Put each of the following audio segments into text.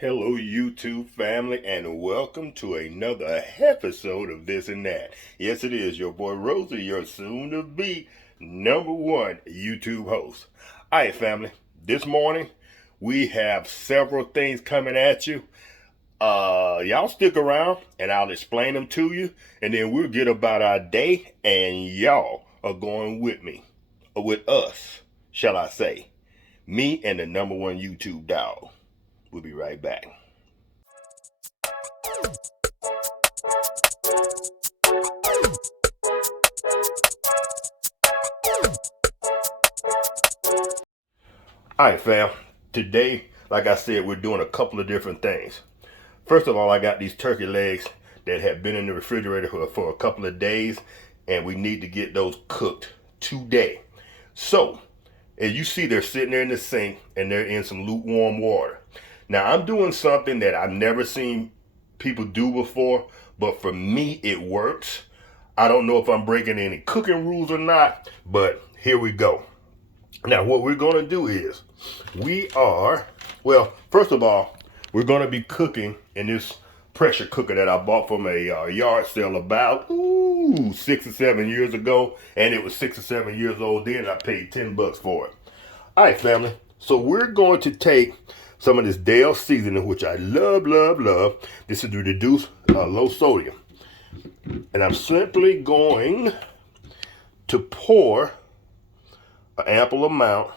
Hello, YouTube family, and welcome to another episode of This and That. Yes, it is your boy Rosie, your soon-to-be #1 YouTube host. All right, family, this morning we have several things coming at you. Y'all stick around, and I'll explain them to you, and then we'll get about our day, and y'all are going with me, or with us, shall I say. Me and the #1 YouTube dog. We'll be right back. Alright, fam. Today, like I said, we're doing a couple of different things. First of all, I got these turkey legs that have been in the refrigerator for a couple of days, and we need to get those cooked today. So, as you see, they're sitting there in the sink, and they're in some lukewarm water. Now, I'm doing something that I've never seen people do before, but for me, it works. I don't know if I'm breaking any cooking rules or not, but here we go. Now, what we're going to do is, first of all, we're going to be cooking in this pressure cooker that I bought from a yard sale about 6 or 7 years ago, and it was 6 or 7 years old then, and I paid $10 for it. All right, family, so we're going to take some of this Dale seasoning, which I love. This is to reduce low sodium, and I'm simply going to pour an ample amount.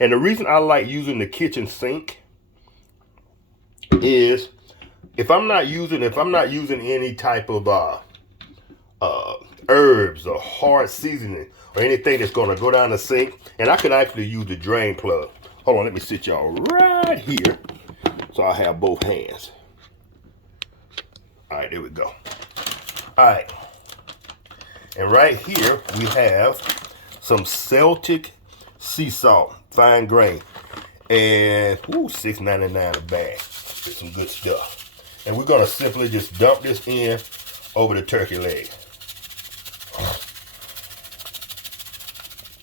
And the reason I like using the kitchen sink is if I'm not using any type of herbs or hard seasoning or anything that's going to go down the sink, and I could actually use the drain plug. Hold on, let me sit y'all right here so I have both hands. All right, there we go. All right, and right here we have some Celtic sea salt, fine grain, and $6.99 a bag. It's some good stuff. And we're gonna simply just dump this in over the turkey leg.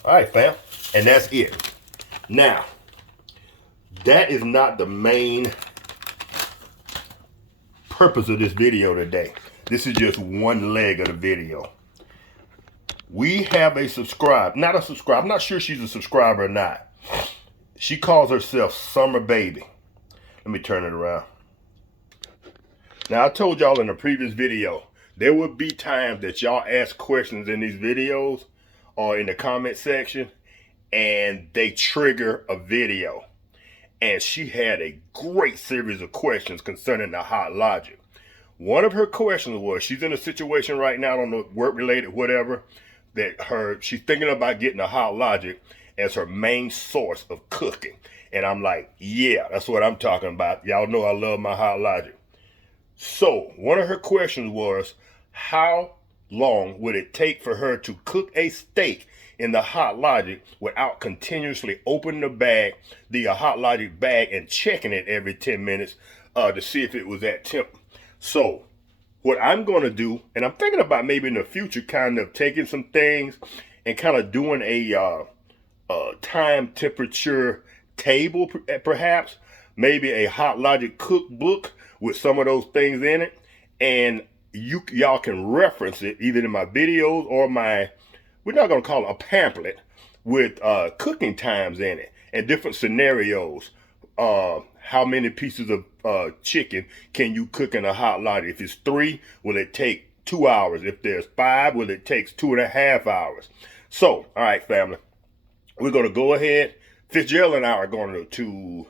All right, fam, and that's it. Now, that is not the main purpose of this video today. This is just one leg of the video. We have a I'm not sure she's a subscriber or not. She calls herself Summer Baby. Let me turn it around. Now, I told y'all in a previous video, there will be times that y'all ask questions in these videos or in the comment section, and they trigger a video. And she had a great series of questions concerning the hot logic. One of her questions was, she's in a situation right now, I don't know, work-related, whatever, that she's thinking about getting a hot logic as her main source of cooking. And I'm like, yeah, that's what I'm talking about. Y'all know I love my hot logic. So one of her questions was, how long would it take for her to cook a steak in the hot logic without continuously opening the hot logic bag and checking it every 10 minutes to see if it was at temp? So what I'm going to do, and I'm thinking about maybe in the future kind of taking some things and kind of doing a time temperature table, perhaps, maybe a hot logic cookbook with some of those things in it, and y'all can reference it either in my videos or we're not going to call it a pamphlet, with cooking times in it and different scenarios. How many pieces of chicken can you cook in a hot logic? If it's 3, will it take 2 hours? If there's 5, will it take 2.5 hours? So, all right, family, we're going to go ahead. Fitzgerald and I are going to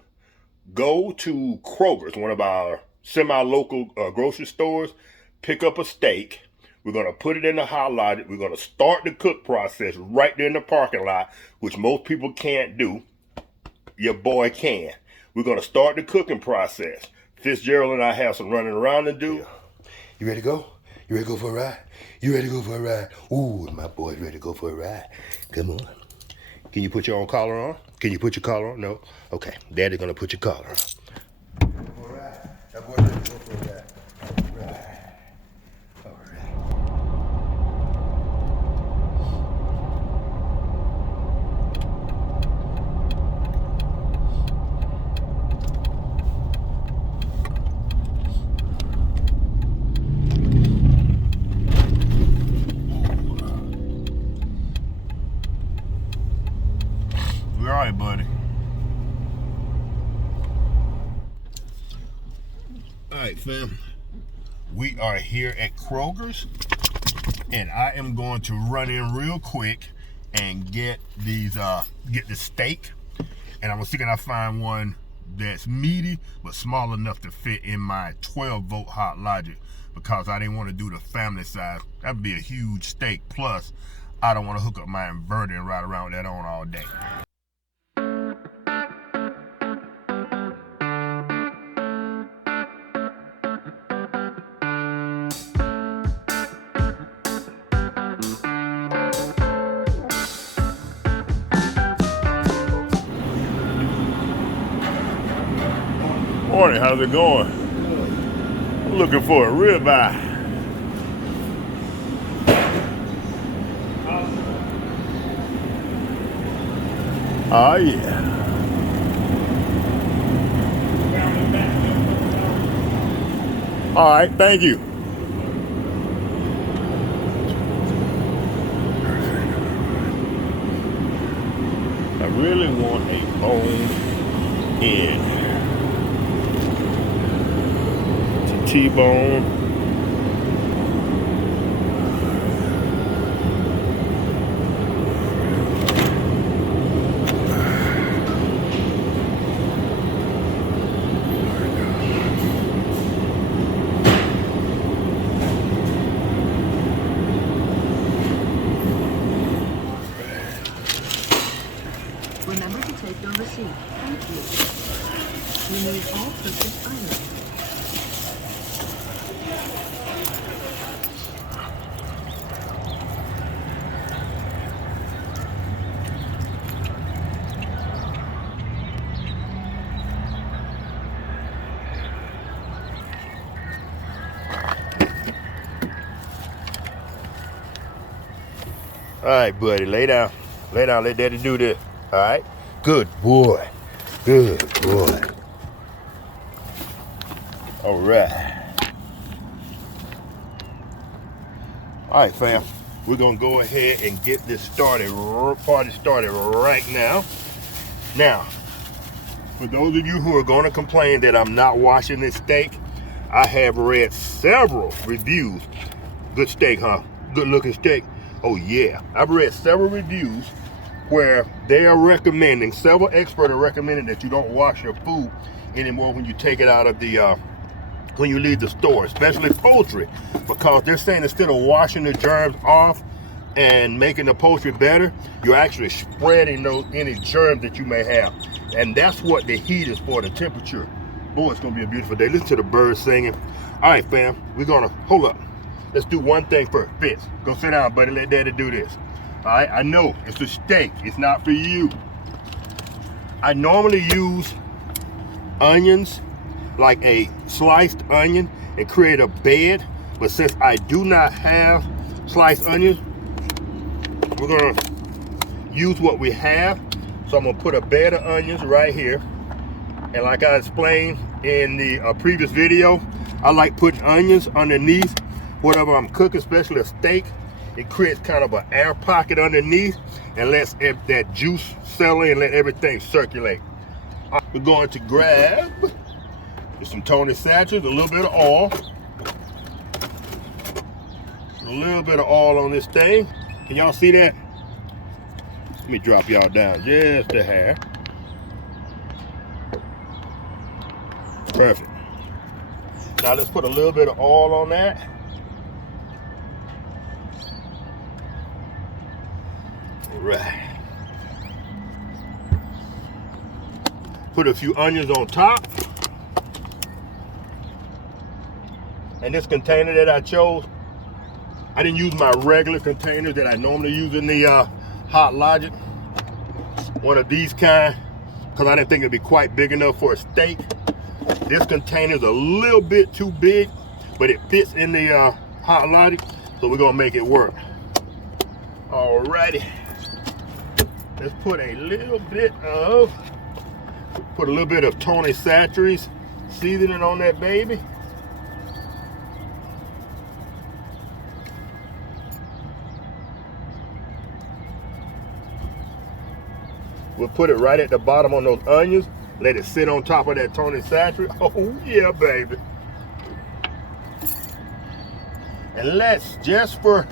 go to Kroger's, one of our semi-local grocery stores, pick up a steak. We're going to put it in the hot logic. We're going to start the cook process right there in the parking lot, which most people can't do. Your boy can. We're going to start the cooking process. Fitzgerald and I have some running around to do. You ready to go? You ready to go for a ride? You ready to go for a ride? Ooh, my boy's ready to go for a ride. Come on. Can you put your own collar on? Can you put your collar on? No? Okay. Daddy's going to put your collar on. All right. That boy's ready to go for a ride. All right. All right. All right, fam. We are here at Kroger's, and I am going to run in real quick and get these get the steak, and I'm gonna see can I find one that's meaty but small enough to fit in my 12-volt Hot Logic, because I didn't want to do the family size. That'd be a huge steak, plus I don't want to hook up my inverter and ride around with that on all day. Morning, how's it going? I'm looking for a ribeye. Oh yeah. All right, thank you. I really want a bone in. T-bone. Remember to take your receipt. Thank you. You need all purchased items. All right, buddy, lay down. Lay down, let daddy do this. All right? Good boy. Good boy. All right. All right, fam. We're going to go ahead and get this party started right now. Now, for those of you who are going to complain that I'm not washing this steak, I have read several reviews. Good steak, huh? Good looking steak. Oh yeah, I've read several reviews where they are recommending, several experts are recommending that you don't wash your food anymore when you take it out of the, when you leave the store, especially poultry, because they're saying instead of washing the germs off and making the poultry better, you're actually spreading any germs that you may have. And that's what the heat is for, the temperature. Boy, it's gonna be a beautiful day. Listen to the birds singing. All right, fam, we're gonna, hold up. Let's do one thing first. Fitz, go sit down, buddy. Let daddy do this. All right, I know it's a steak. It's not for you. I normally use onions, like a sliced onion, and create a bed. But since I do not have sliced onions, we're gonna use what we have. So I'm gonna put a bed of onions right here. And like I explained in the previous video, I like putting onions underneath whatever I'm cooking, especially a steak. It creates kind of an air pocket underneath and lets that juice settle in and let everything circulate. We're going to grab some Tony Satchers, a little bit of oil. A little bit of oil on this thing. Can y'all see that? Let me drop y'all down just a hair. Perfect. Now let's put a little bit of oil on that. Right. Put a few onions on top. And this container that I chose, I didn't use my regular container that I normally use in the Hot Logic. One of these kind, because I didn't think it'd be quite big enough for a steak. This container is a little bit too big, but it fits in the Hot Logic, so we're gonna make it work. Alrighty. Let's put a little bit of Tony Satchers seasoning on that baby. We'll put it right at the bottom on those onions. Let it sit on top of that Tony Satcher. Oh yeah, baby. And let's, just for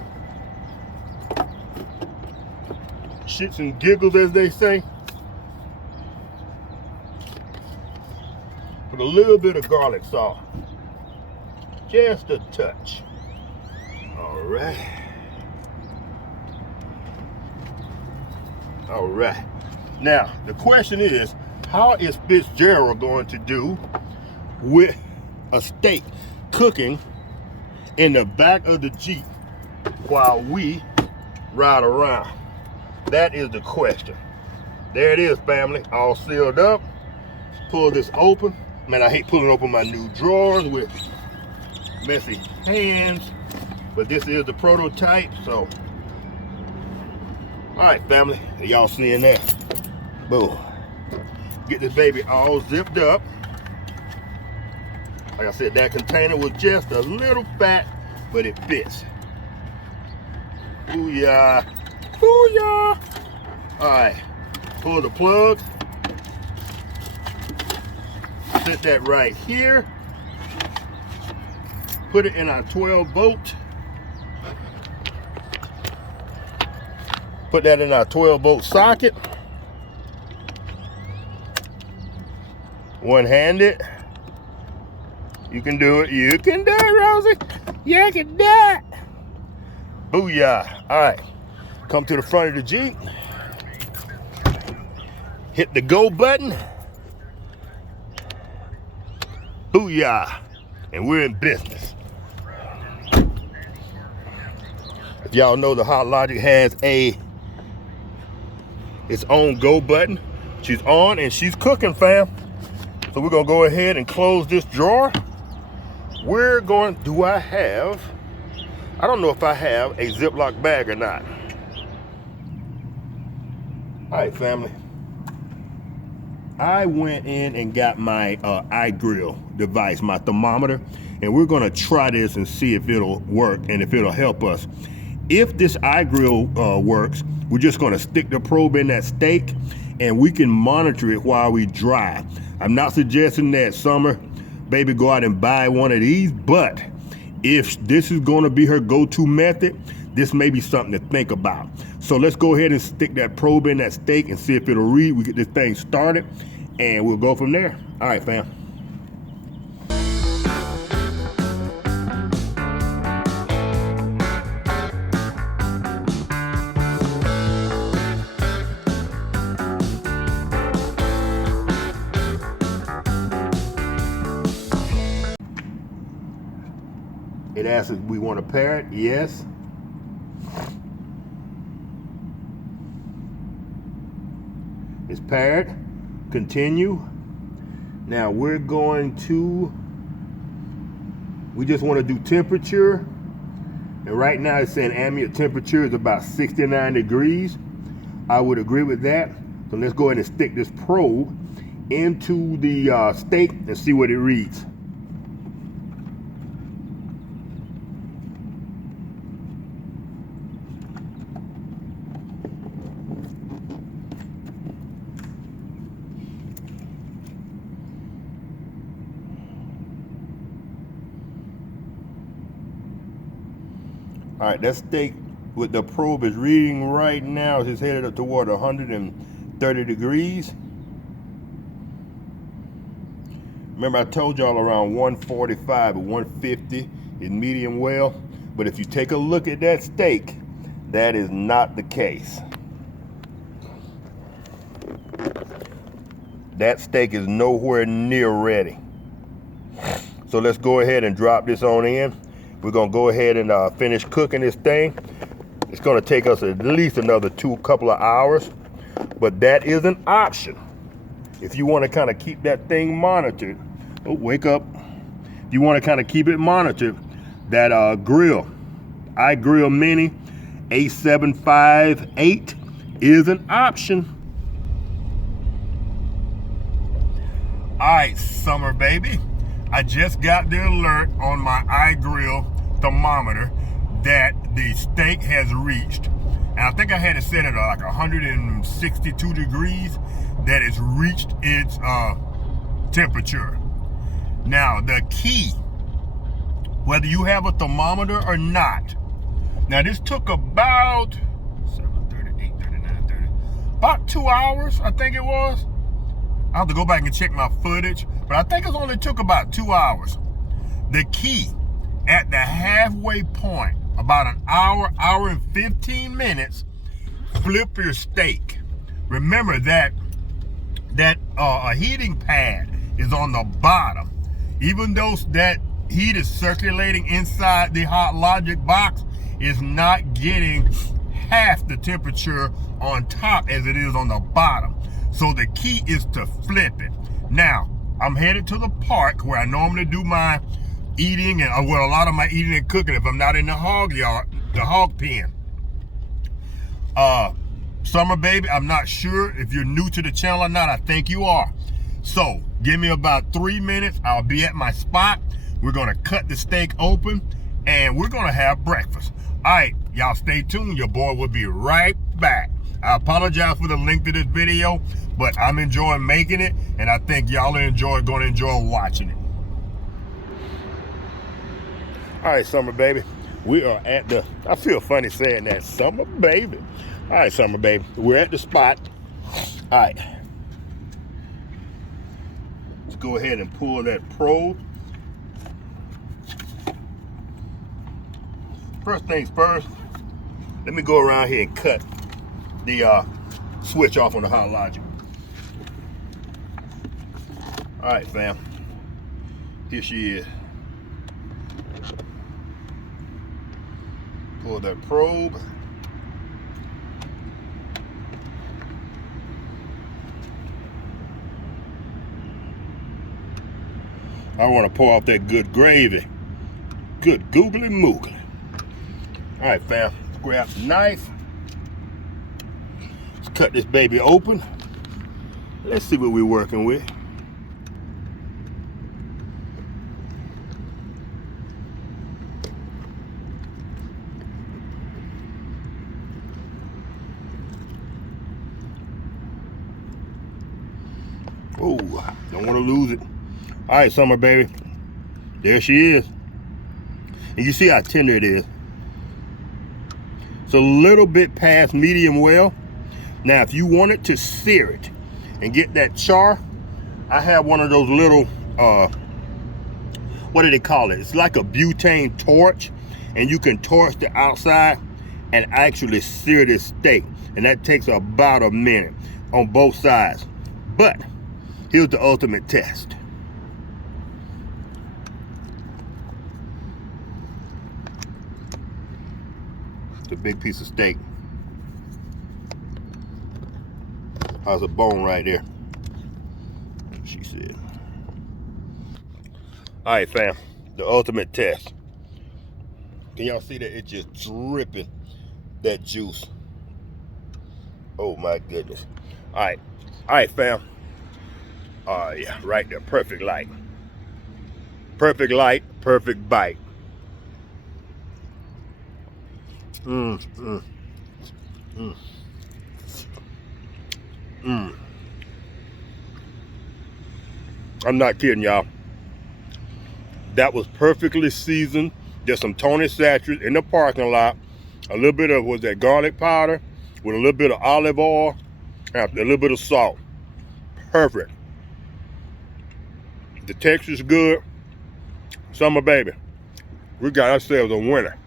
shits and giggles, as they say, put a little bit of garlic salt. Just a touch. All right. All right. Now, the question is, how is Fitzgerald going to do with a steak cooking in the back of the Jeep while we ride around? That is the question. There it is, family, all sealed up. Pull this open. Man, I hate pulling open my new drawers with messy hands, but this is the prototype, so. All right, family, y'all seeing that? Boom. Get this baby all zipped up. Like I said, that container was just a little fat, but it fits. Booyah. Booyah. All right, pull the plug. Set that right here. Put it in our 12 volt. Put that in our 12 volt socket. One-handed. You can do it. You can do it, Rosie. You can do it. Booyah. All right. Come to the front of the Jeep. Hit the go button. Booyah. And we're in business. If y'all know, the Hot Logic has its own go button. She's on and she's cooking, fam. So we're gonna go ahead and close this drawer. We're going, I don't know if I have a Ziploc bag or not. All right, family. I went in and got my iGrill device, my thermometer, and we're gonna try this and see if it'll work and if it'll help us. If this iGrill works, we're just gonna stick the probe in that steak and we can monitor it while we drive. I'm not suggesting that Summer, baby, go out and buy one of these, but if this is gonna be her go-to method, this may be something to think about. So let's go ahead and stick that probe in that steak and see if it'll read. We get this thing started and we'll go from there. All right, fam. It asks if we want to pair it. Yes. It's paired. Continue. Now we just want to do temperature. And right now it's saying ambient temperature is about 69 degrees. I would agree with that. So let's go ahead and stick this probe into the steak and see what it reads. All right, that steak with the probe is reading right now. It's headed up toward 130 degrees. Remember, I told y'all around 145 or 150 is medium well. But if you take a look at that steak, that is not the case. That steak is nowhere near ready. So let's go ahead and drop this on in. We're gonna go ahead and finish cooking this thing. It's gonna take us at least another couple of hours, but that is an option. If you wanna kinda keep that thing monitored, oh, wake up. If you wanna kinda keep it monitored, that iGrill Mini A758 is an option. All right, Summer baby. I just got the alert on my iGrill thermometer that the steak has reached, and I think I had it set at like 162 degrees, that it's reached its temperature. Now the key whether you have a thermometer or not. Now this took about 7:30, 8:30, 9:30, about 2 hours, I think it was. I have to go back and check my footage, but I think it only took about 2 hours. The key, at the halfway point, about an hour, hour and 15 minutes, flip your steak. Remember that a heating pad is on the bottom. Even though that heat is circulating inside the Hot Logic box, it's not getting half the temperature on top as it is on the bottom. So the key is to flip it. Now, I'm headed to the park where I normally do my eating, and a lot of my eating and cooking if I'm not in the hog yard, the hog pen. Summer baby, I'm not sure if you're new to the channel or not. I think you are. So give me about 3 minutes. I'll be at my spot. We're gonna cut the steak open and we're gonna have breakfast. All right, y'all stay tuned. Your boy will be right back. I apologize for the length of this video, but I'm enjoying making it, and I think y'all are gonna enjoy watching it. All right, summer baby, we are at the, I feel funny saying that, summer baby. All right, summer baby, we're at the spot. All right, let's go ahead and pull that probe. First things first, let me go around here and cut the switch off on the Hot Logic. All right, fam, here she is. Pull that probe. I want to pour off that good gravy. Good googly moogly. All right, fam, grab the knife. Let's cut this baby open. Let's see what we're working with. Oh, don't want to lose it. All right, summer baby, there she is. And you see how tender it is. It's a little bit past medium well. Now, if you wanted to sear it and get that char, I have one of those little, what do they call it? It's like a butane torch, and you can torch the outside and actually sear this steak. And that takes about a minute on both sides. But here's the ultimate test. It's a big piece of steak. How's a bone right there? She said. All right, fam, the ultimate test. Can y'all see that? It's just dripping that juice. Oh my goodness. All right, fam. Yeah, right there, perfect light. Perfect light, perfect bite. I'm not kidding, y'all. That was perfectly seasoned. There's some Tony Satchers in the parking lot. A little bit of, was that garlic powder with a little bit of olive oil and a little bit of salt. Perfect. The texture's good. Summer baby, we got ourselves a winner.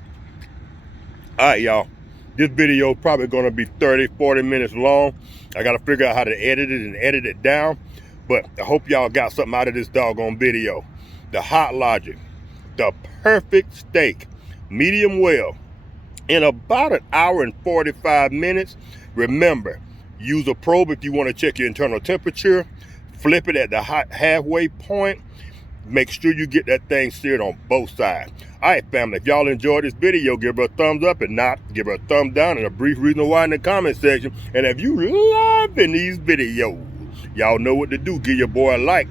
All right, y'all. This video is probably gonna be 30, 40 minutes long. I gotta figure out how to edit it and edit it down. But I hope y'all got something out of this doggone video. The Hot Logic, the perfect steak, medium well, in about an hour and 45 minutes. Remember, use a probe if you wanna check your internal temperature. Flip it at the halfway point. Make sure you get that thing seared on both sides. All right, family, if y'all enjoyed this video, give her a thumbs up, and not, give her a thumb down and a brief reason why in the comment section. And if you loving these videos, y'all know what to do. Give your boy a like.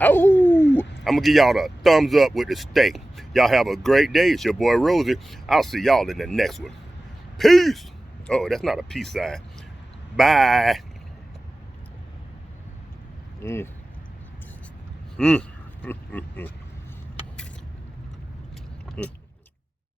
Oh, I'm gonna give y'all a thumbs up with the steak. Y'all have a great day. It's your boy Rosie. I'll see y'all in the next one. Peace. Oh, that's not a peace sign. Bye.